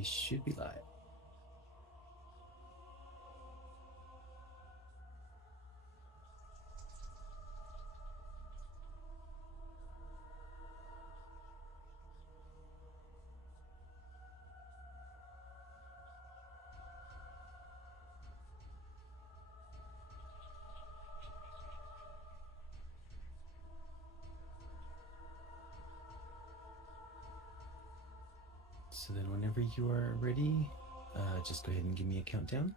We should be live. So then whenever you are ready, just go ahead and give me a countdown.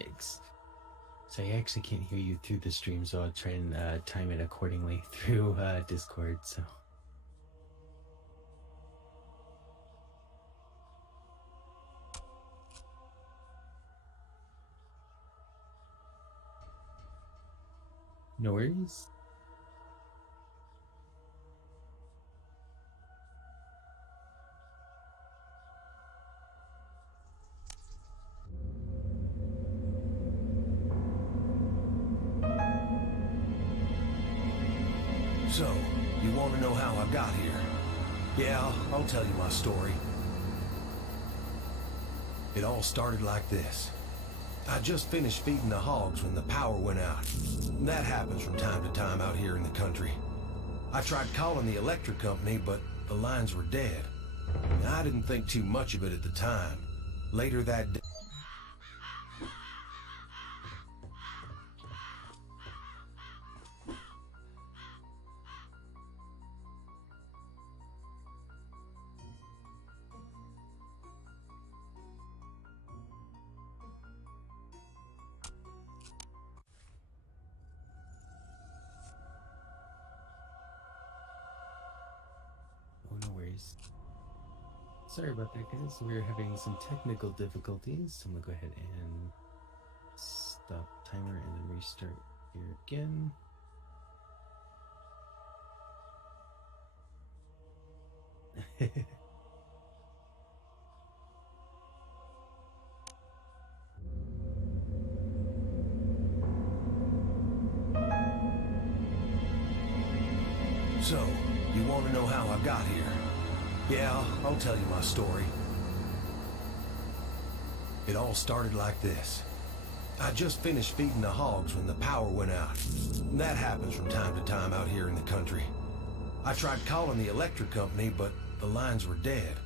Yikes. So I actually can't hear you through the stream, so I'll try and time it accordingly through Discord. So. No worries. So, you want to know how I got here? Yeah, I'll tell you my story. It all started like this. I just finished feeding the hogs when the power went out. That happens from time to time out here in the country. I tried calling the electric company, but the lines were dead. I didn't think too much of it at the time. Later that day... Oh, no worries. Sorry about that, guys. We're having some technical difficulties. I'm gonna go ahead and stop timer and then restart here again. So, you want to know how I got here? Yeah, I'll tell you my story. It all started like this. I just finished feeding the hogs when the power went out. That happens from time to time out here in the country. I tried calling the electric company, but the lines were dead.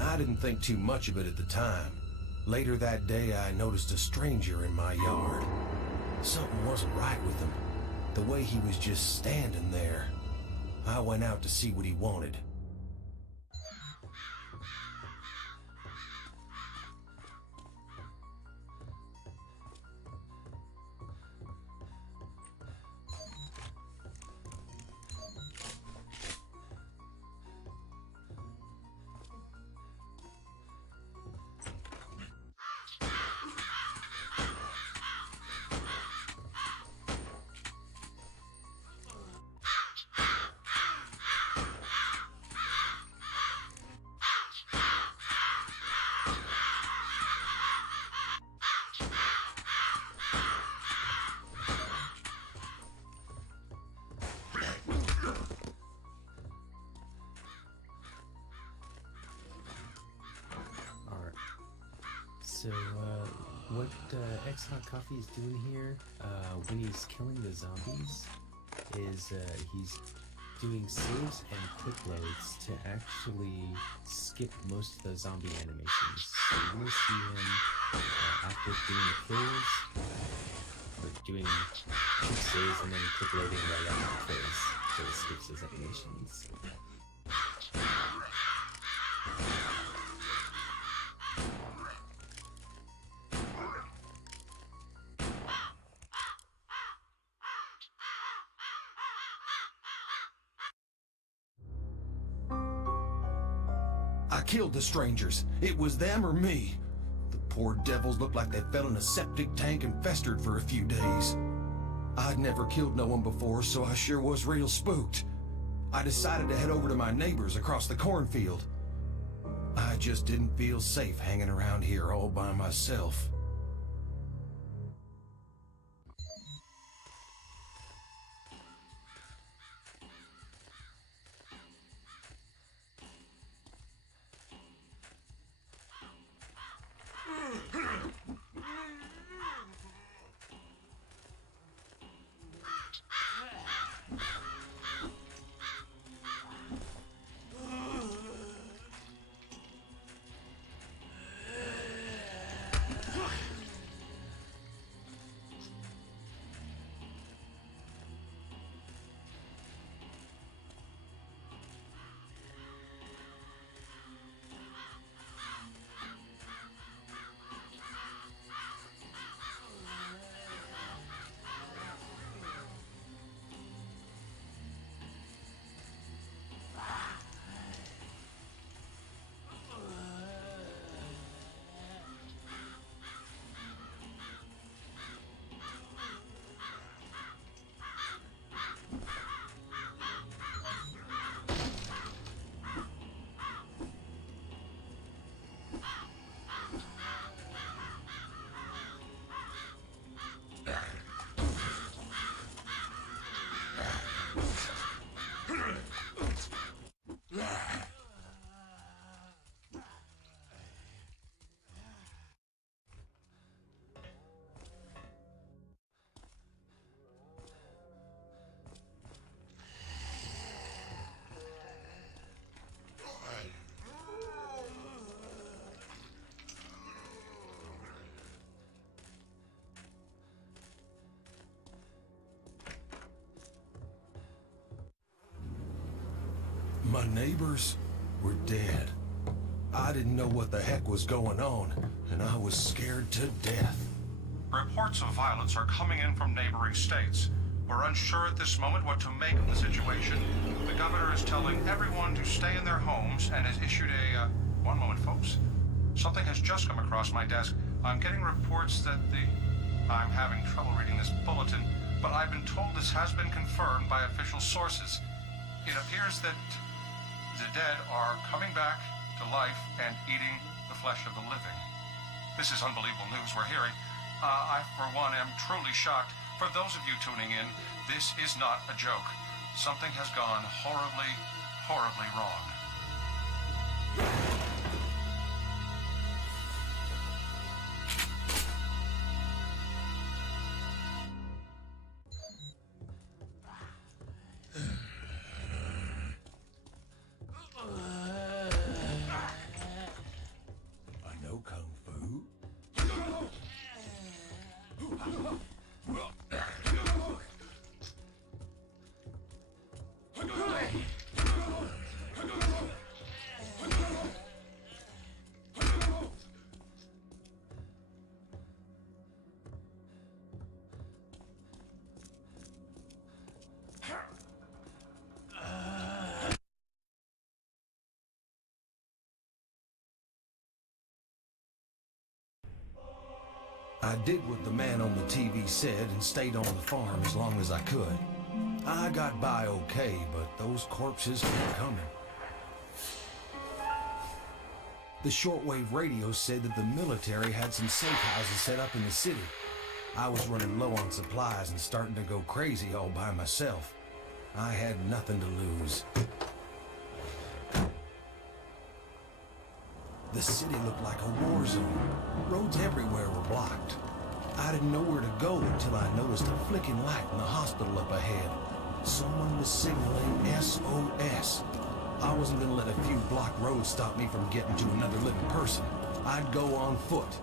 I didn't think too much of it at the time. Later that day, I noticed a stranger in my yard. Something wasn't right with him. The way he was just standing there. I went out to see what he wanted. So, what xHotCoffee is doing here, when he's killing the zombies, is he's doing saves and quick loads to actually skip most of the zombie animations. So you're going to see him after doing the kills, or doing quick saves and then quick loading right after the kills, so it skips his animations. I killed the strangers. It was them or me. The poor devils looked like they fell in a septic tank and festered for a few days. I'd never killed no one before, so I sure was real spooked. I decided to head over to my neighbors across the cornfield. I just didn't feel safe hanging around here all by myself. My neighbors were dead. I didn't know what the heck was going on, and I was scared to death. Reports of violence are coming in from neighboring states. We're unsure at this moment what to make of the situation. The governor is telling everyone to stay in their homes and has issued a... One moment, folks. Something has just come across my desk. I'm getting reports that I'm having trouble reading this bulletin, but I've been told this has been confirmed by official sources. It appears that the dead are coming back to life and eating the flesh of the living. This is unbelievable news we're hearing. I, for one, am truly shocked. For those of you tuning in, this is not a joke. Something has gone horribly, horribly wrong. I did what the man on the TV said and stayed on the farm as long as I could. I got by okay, but those corpses kept coming. The shortwave radio said that the military had some safe houses set up in the city. I was running low on supplies and starting to go crazy all by myself. I had nothing to lose. The city looked like a war zone. Roads everywhere were blocked. I didn't know where to go until I noticed a flicking light in the hospital up ahead. Someone was signaling SOS. I wasn't gonna let a few blocked roads stop me from getting to another living person. I'd go on foot.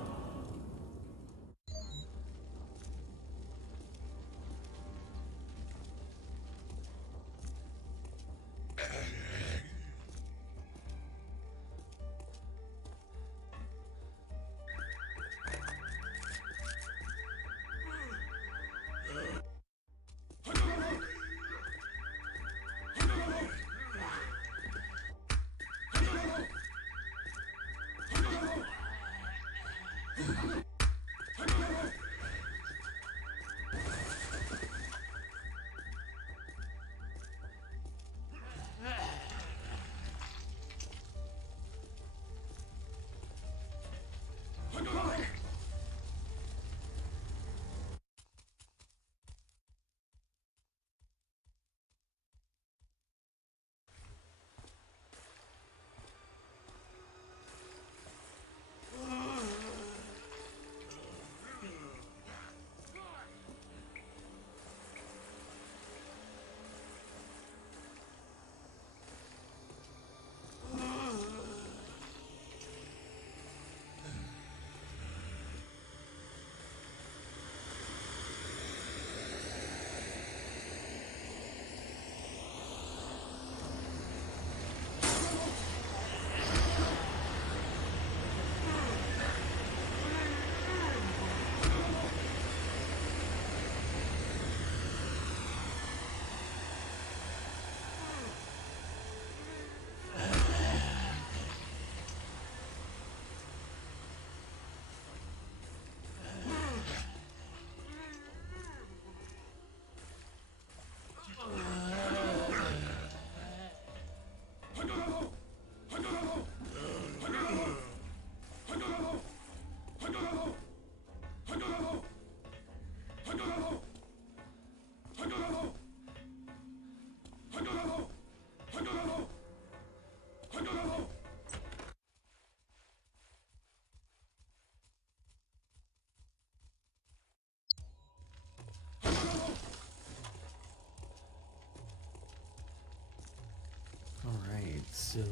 So,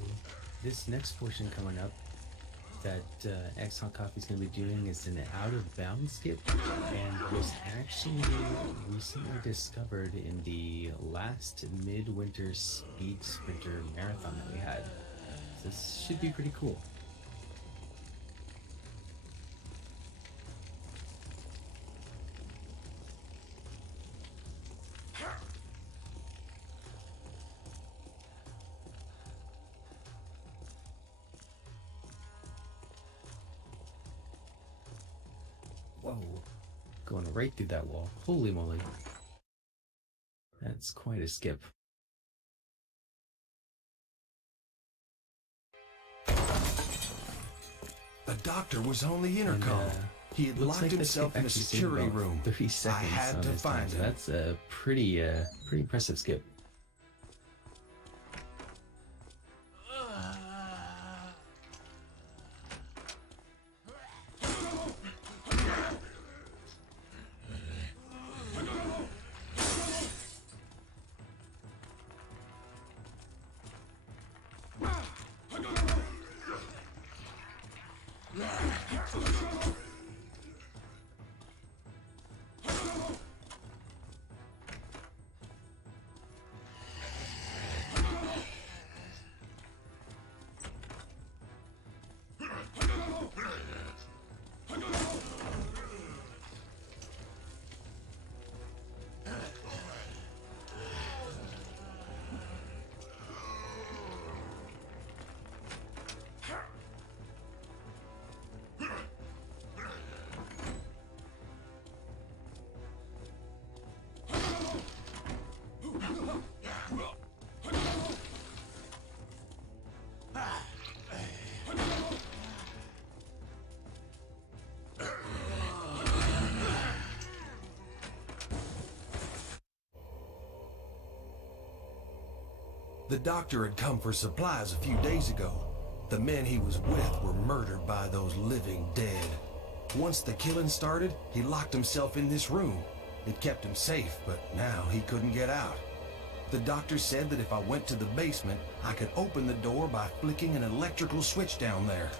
this next portion coming up that xHotCoffee is going to be doing is an out of bounds skip, and was actually recently discovered in the last midwinter speed sprinter marathon that we had. So this should be pretty cool. Whoa, going right through that wall. Holy moly. That's quite a skip. The doctor was on the intercom. He had Looks locked like the himself skip in a actually saved security about room. 30 I seconds had on to his time, find so him. that's a pretty impressive skip. The doctor had come for supplies a few days ago. The men he was with were murdered by those living dead. Once the killing started, he locked himself in this room. It kept him safe, but now he couldn't get out. The doctor said that if I went to the basement, I could open the door by flicking an electrical switch down there.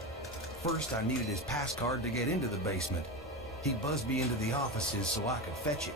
First, I needed his pass card to get into the basement. He buzzed me into the offices so I could fetch it.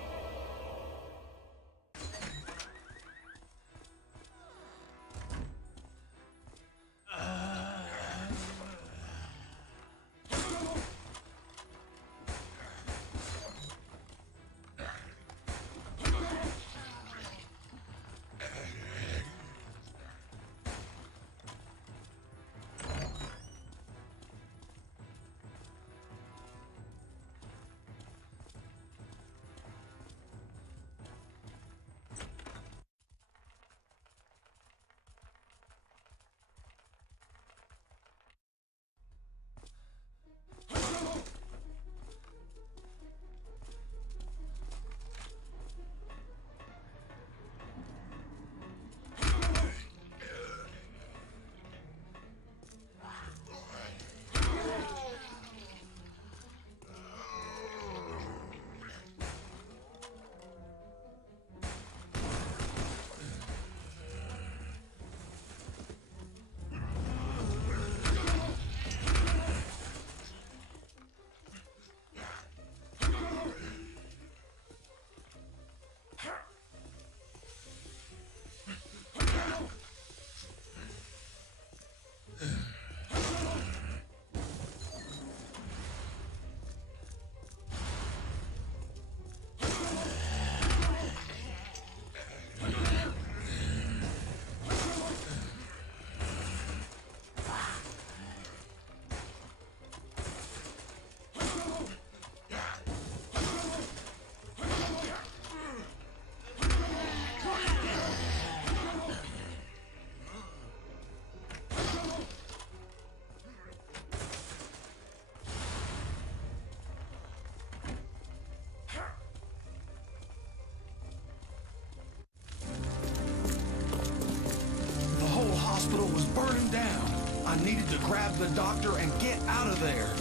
Hospital was burning down. I needed to grab the doctor and get out of there.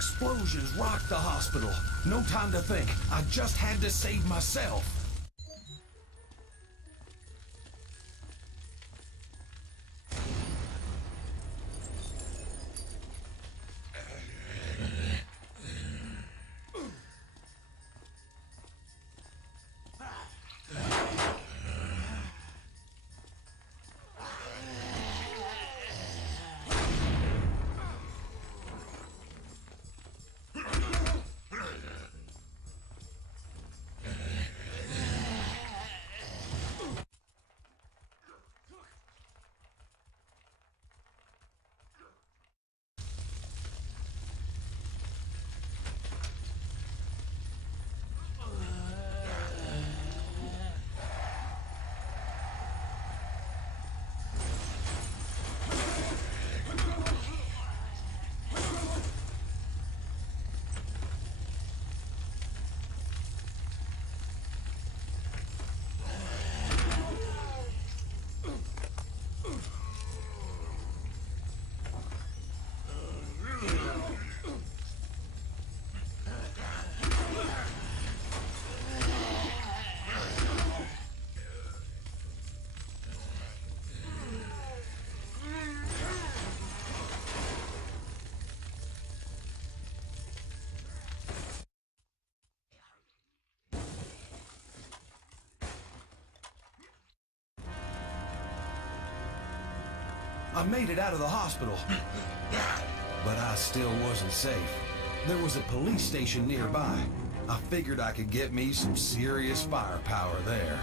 Explosions rocked the hospital. No time to think. I just had to save myself. I made it out of the hospital, but I still wasn't safe. There was a police station nearby. I figured I could get me some serious firepower there.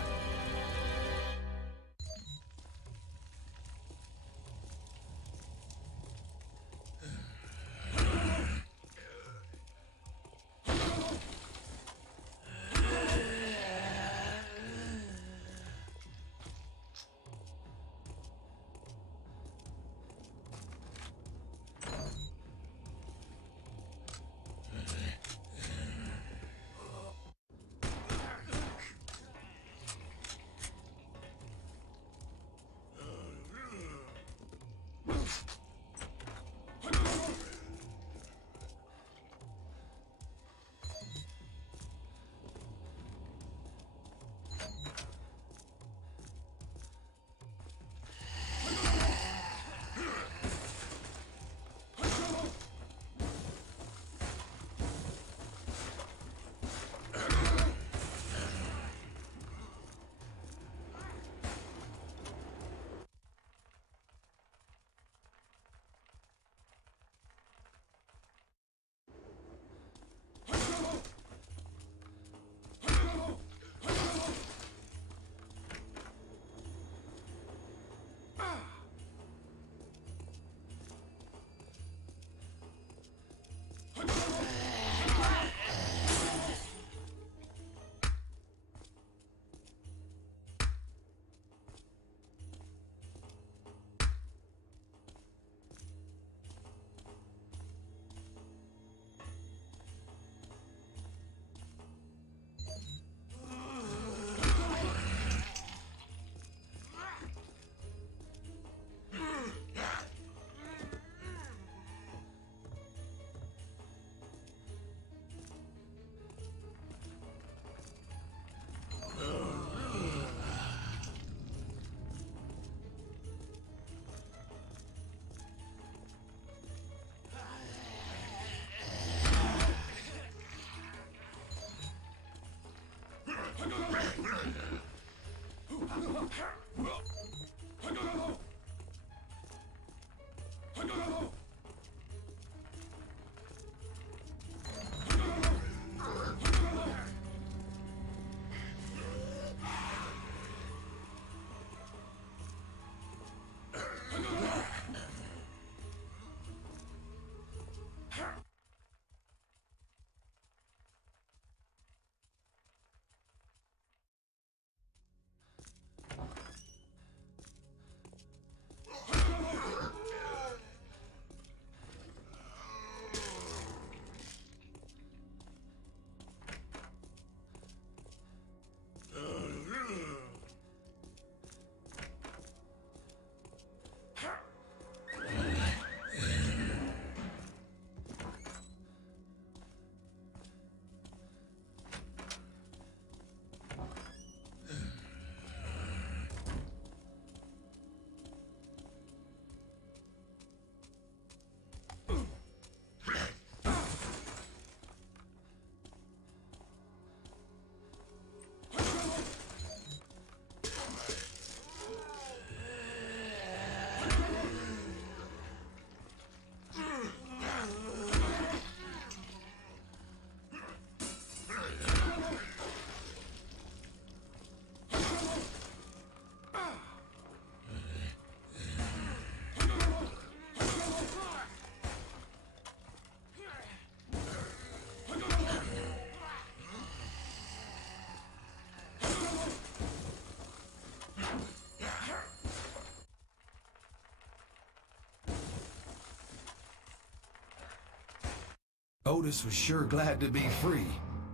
Otis was sure glad to be free.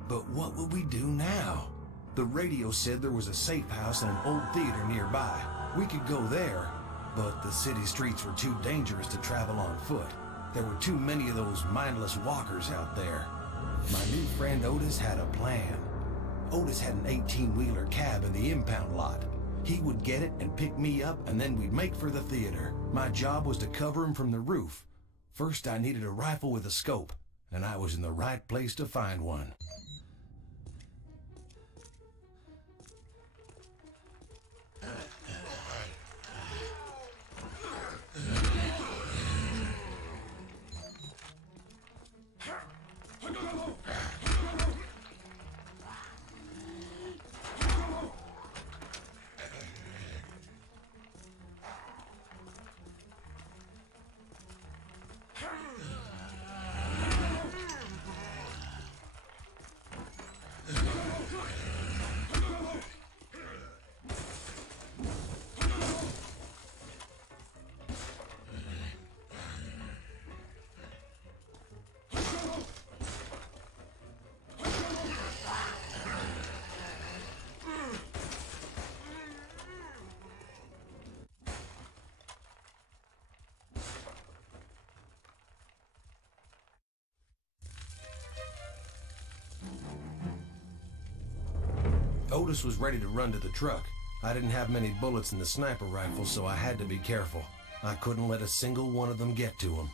But what would we do now? The radio said there was a safe house and an old theater nearby. We could go there, but the city streets were too dangerous to travel on foot. There were too many of those mindless walkers out there. My new friend Otis had a plan. Otis had an 18-wheeler cab in the impound lot. He would get it and pick me up, and then we'd make for the theater. My job was to cover him from the roof. First, I needed a rifle with a scope, and I was in the right place to find one. Otis was ready to run to the truck. I didn't have many bullets in the sniper rifle, so I had to be careful. I couldn't let a single one of them get to him.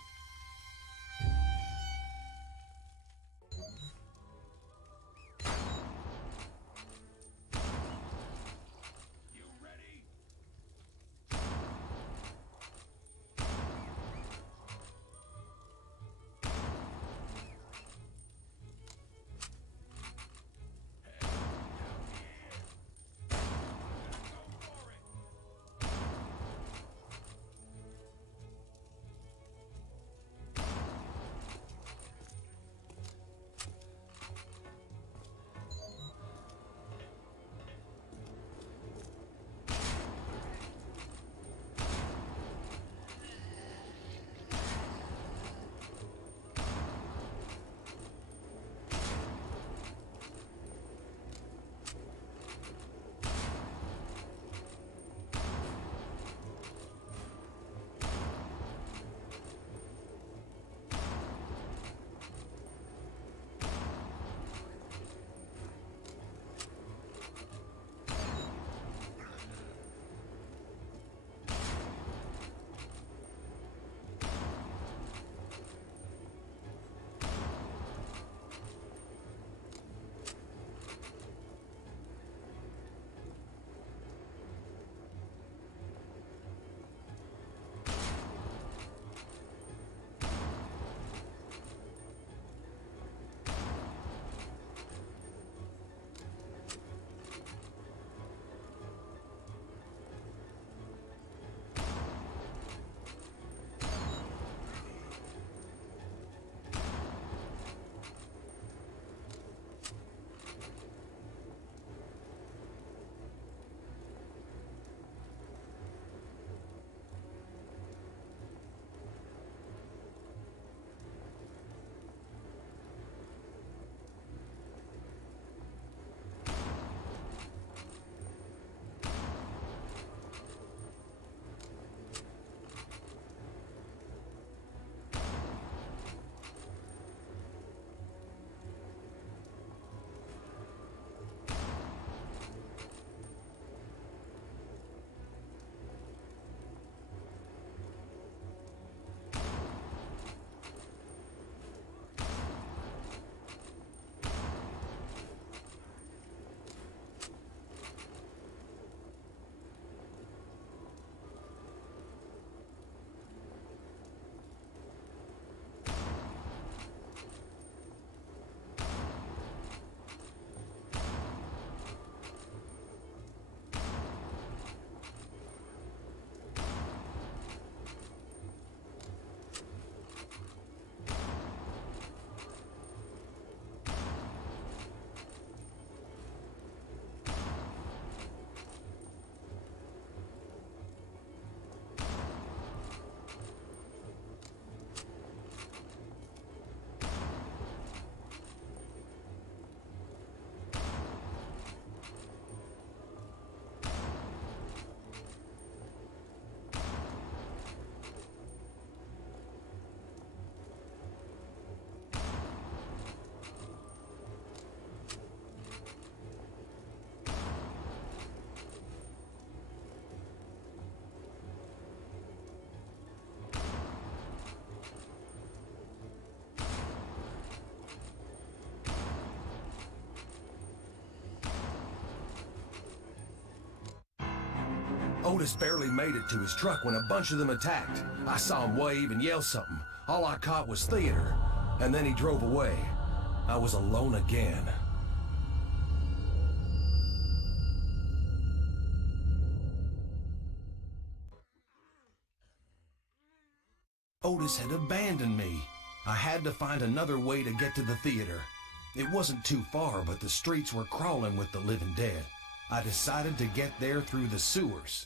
Otis barely made it to his truck when a bunch of them attacked. I saw him wave and yell something. All I caught was theater, and then he drove away. I was alone again. Otis had abandoned me. I had to find another way to get to the theater. It wasn't too far, but the streets were crawling with the living dead. I decided to get there through the sewers.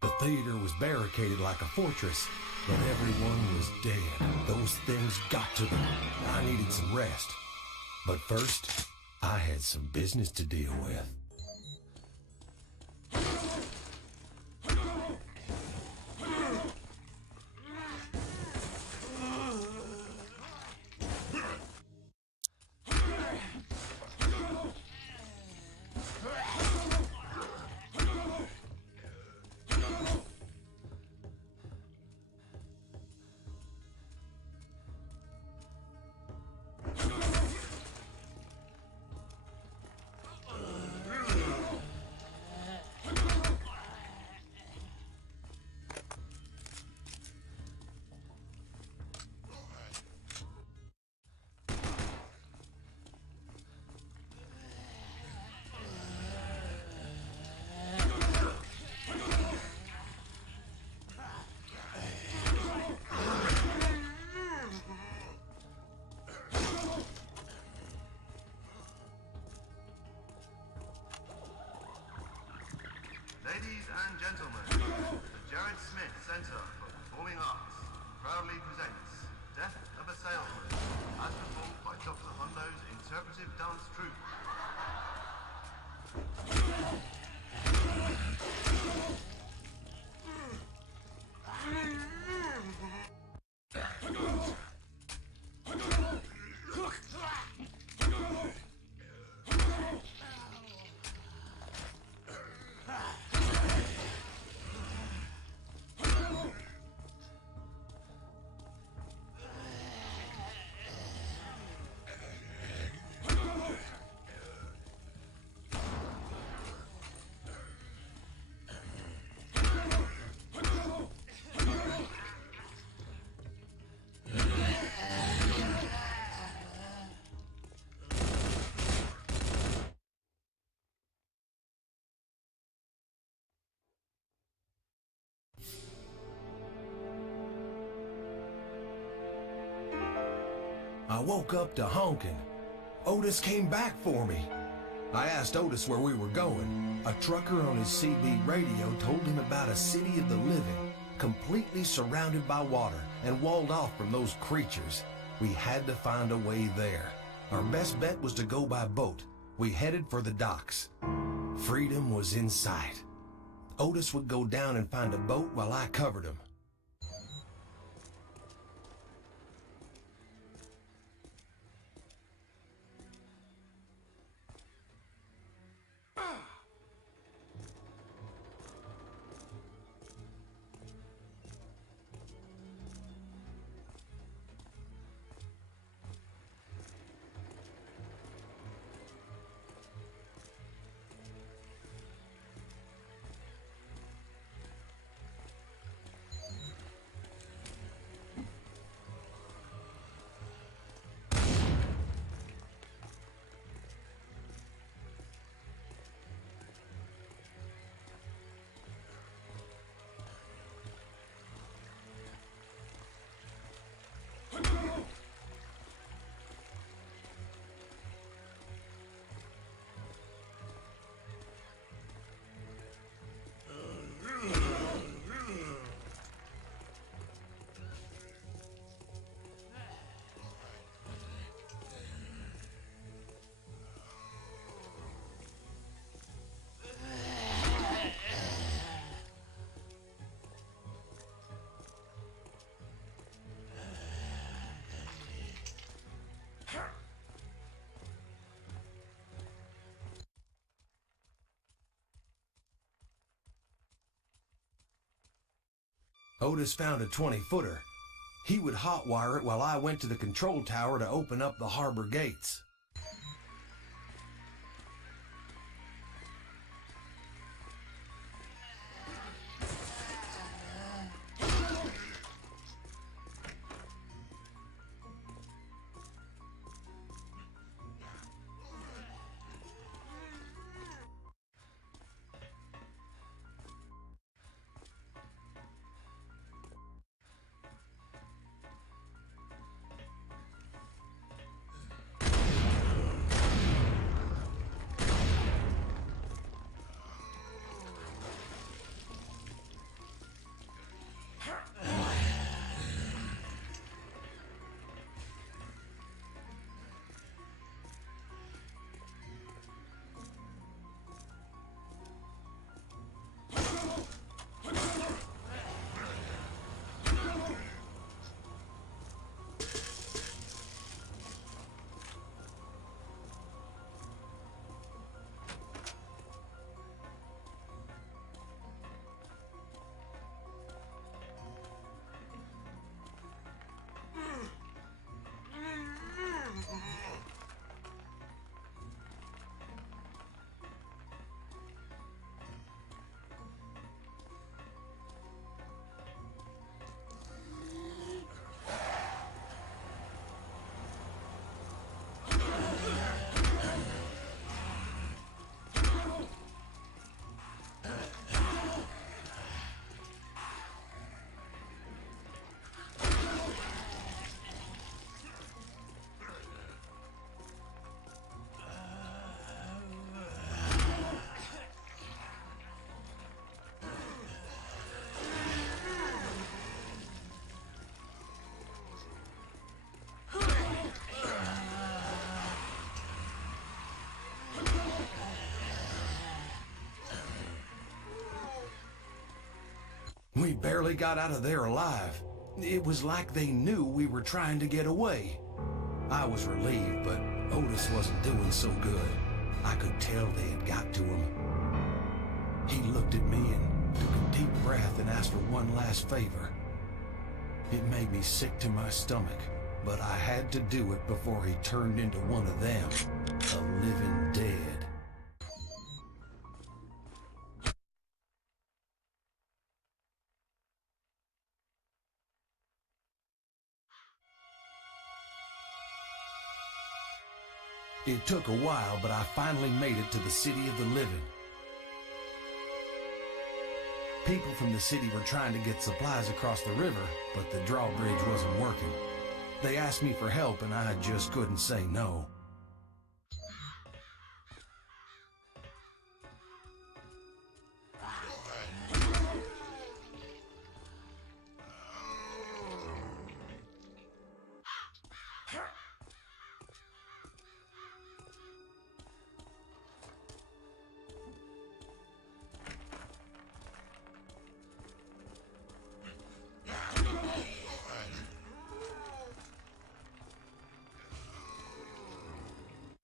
The theater was barricaded like a fortress, but everyone was dead. Those things got to them. I needed some rest. But first, I had some business to deal with. and gentlemen, the Jared Smith Center for Performing Arts proudly presents Death of a Salesman, as performed by Dr. Hondo's interpretive dance troupe. I woke up to honking. Otis came back for me. I asked Otis where we were going. A trucker on his CB radio told him about a city of the living, completely surrounded by water and walled off from those creatures. We had to find a way there. Our best bet was to go by boat. We headed for the docks. Freedom was in sight. Otis would go down and find a boat while I covered him. Otis found a 20-footer. He would hotwire it while I went to the control tower to open up the harbor gates. We barely got out of there alive. It was like they knew we were trying to get away. I was relieved, but Otis wasn't doing so good. I could tell they had got to him. He looked at me and took a deep breath and asked for one last favor. It made me sick to my stomach, but I had to do it before he turned into one of them, a living dead. It took a while, but I finally made it to the city of the living. People from the city were trying to get supplies across the river, but the drawbridge wasn't working. They asked me for help, and I just couldn't say no.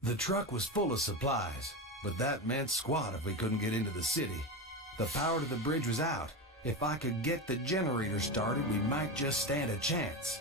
The truck was full of supplies, but that meant squat if we couldn't get into the city. The power to the bridge was out. If I could get the generator started, we might just stand a chance.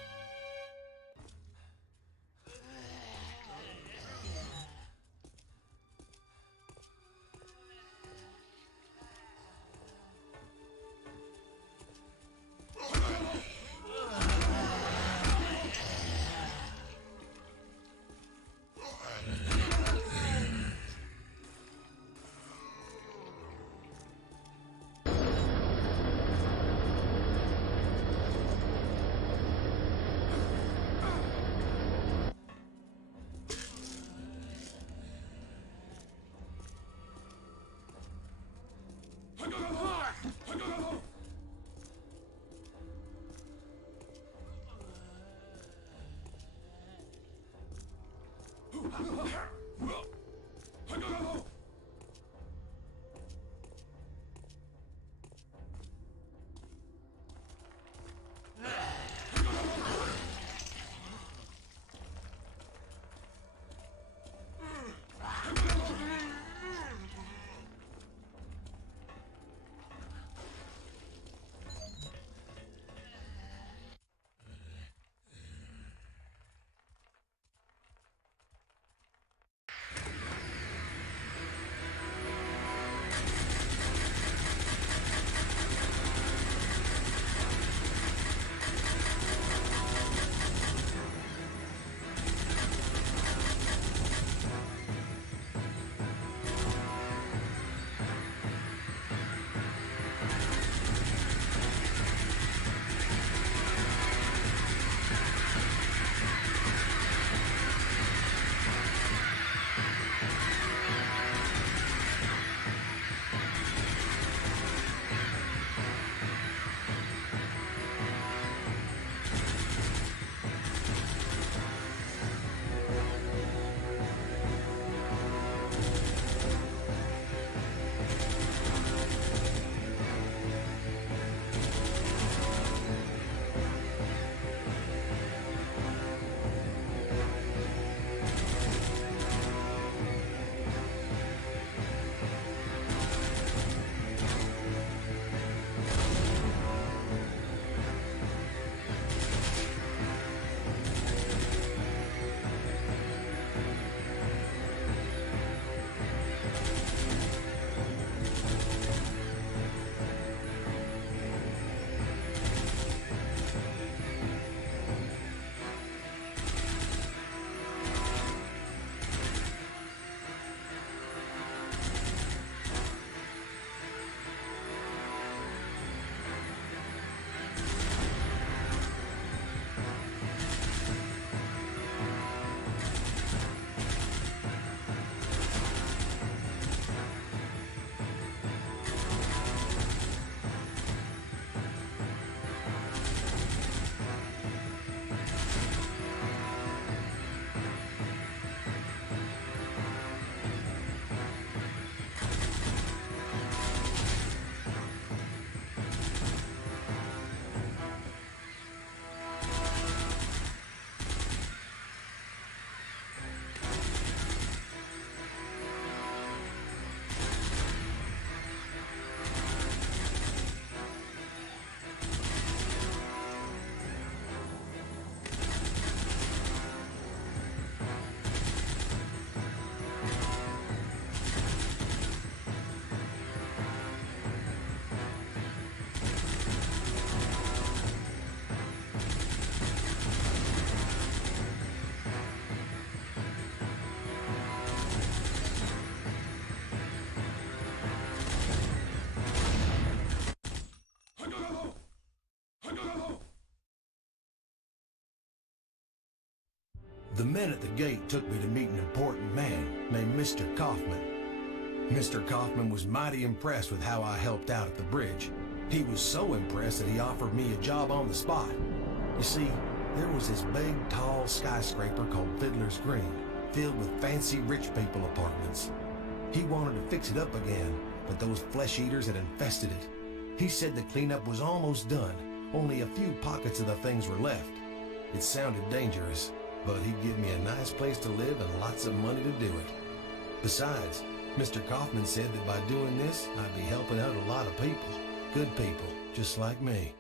The men at the gate took me to meet an important man named Mr. Kaufman. Mr. Kaufman was mighty impressed with how I helped out at the bridge. He was so impressed that he offered me a job on the spot. You see, there was this big, tall skyscraper called Fiddler's Green, filled with fancy rich people apartments. He wanted to fix it up again, but those flesh eaters had infested it. He said the cleanup was almost done, only a few pockets of the things were left. It sounded dangerous, but he'd give me a nice place to live and lots of money to do it. Besides, Mr. Kaufman said that by doing this, I'd be helping out a lot of people. Good people, just like me.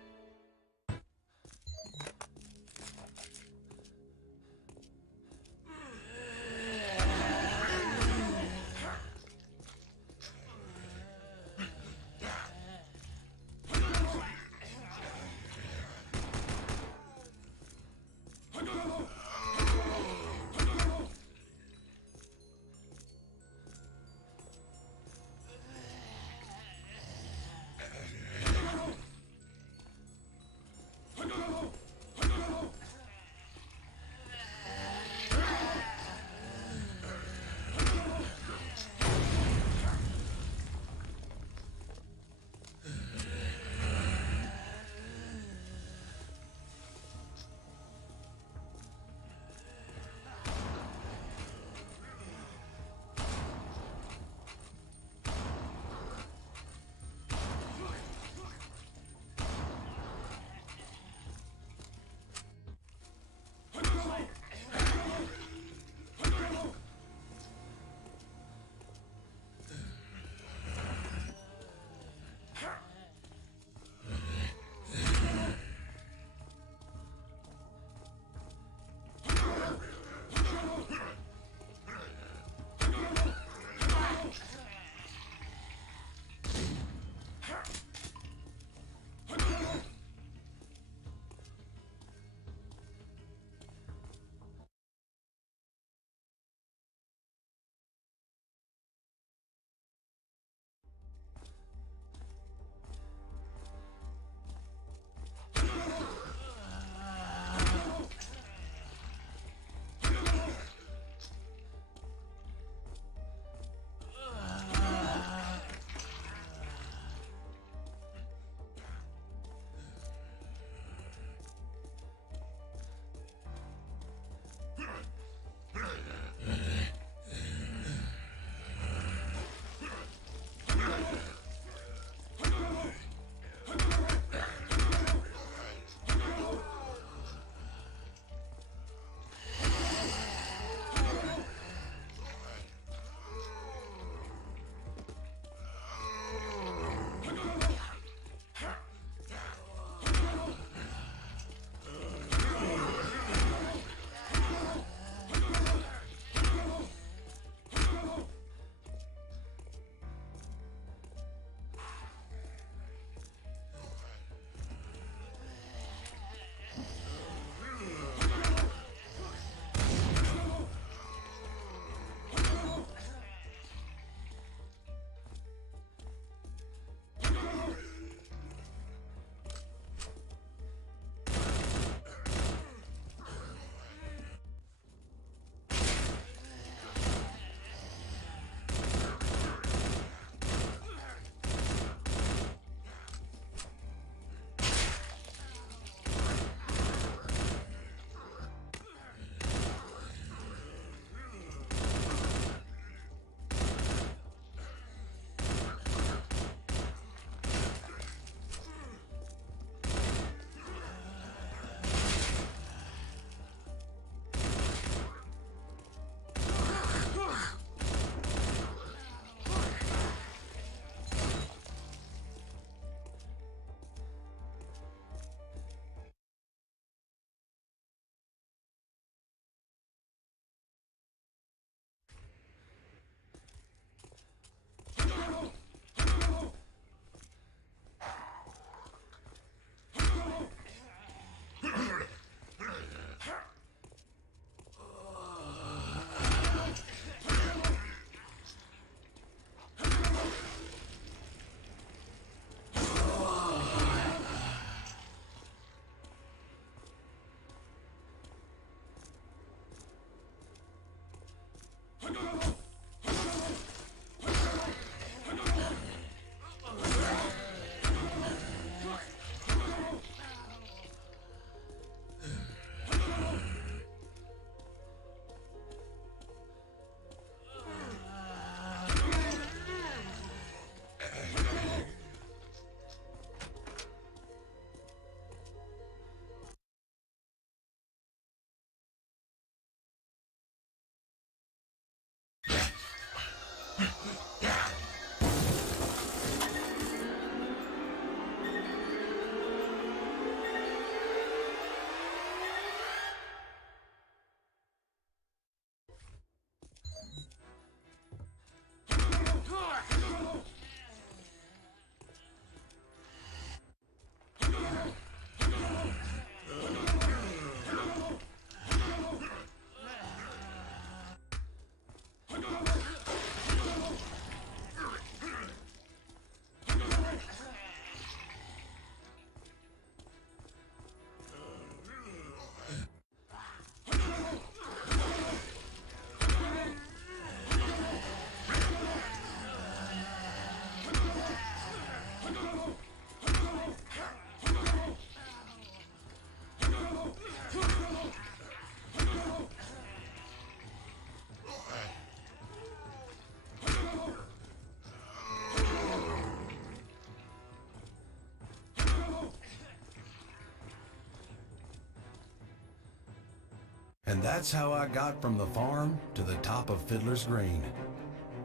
And that's how I got from the farm to the top of Fiddler's Green.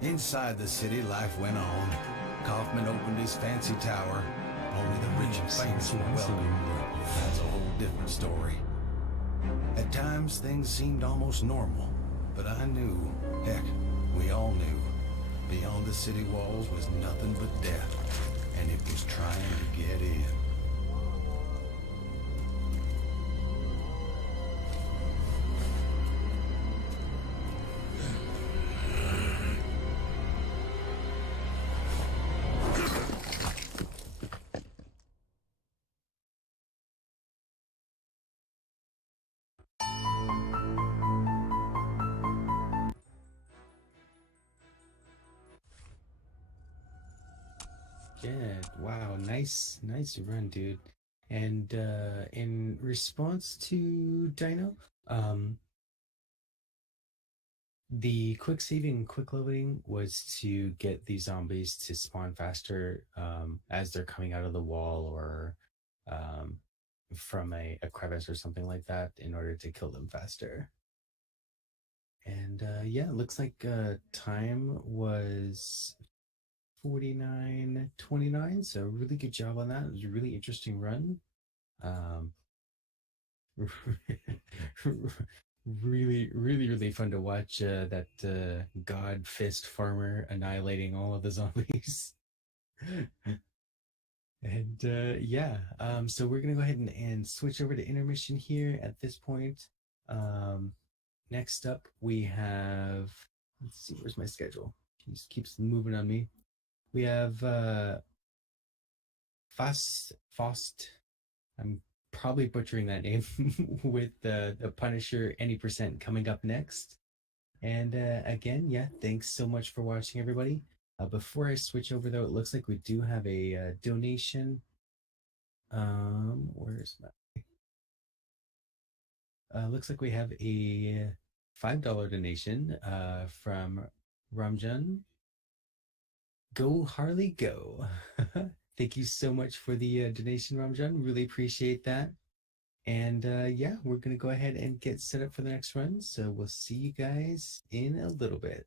Inside the city, life went on. Kaufman opened his fancy tower. Only the rich and famous were welcome, but that's a whole different story. At times, things seemed almost normal, but I knew, heck, we all knew, beyond the city walls was nothing but death, and it was trying to get in. Yeah, wow, nice run, dude. And in response to Dino, the quick saving and quick loading was to get the zombies to spawn faster as they're coming out of the wall or from a crevice or something like that in order to kill them faster. And yeah, it looks like time was 49:29, so really good job on that. It was a really interesting run. Um, really fun to watch that God Fist farmer annihilating all of the zombies. And yeah, so we're gonna go ahead and switch over to intermission here at this point. Next up we have, let's see, where's my schedule? He just keeps moving on me. We have Faust. I'm probably butchering that name with the Punisher any% coming up next. And again, yeah, thanks so much for watching, everybody. Before I switch over, though, it looks like we do have a donation. Where's my? Looks like we have a $5 donation from Ramjan. Go Harley, go. Thank you so much for the donation, Ramjan. Really appreciate that. And yeah, we're going to go ahead and get set up for the next run. So we'll see you guys in a little bit.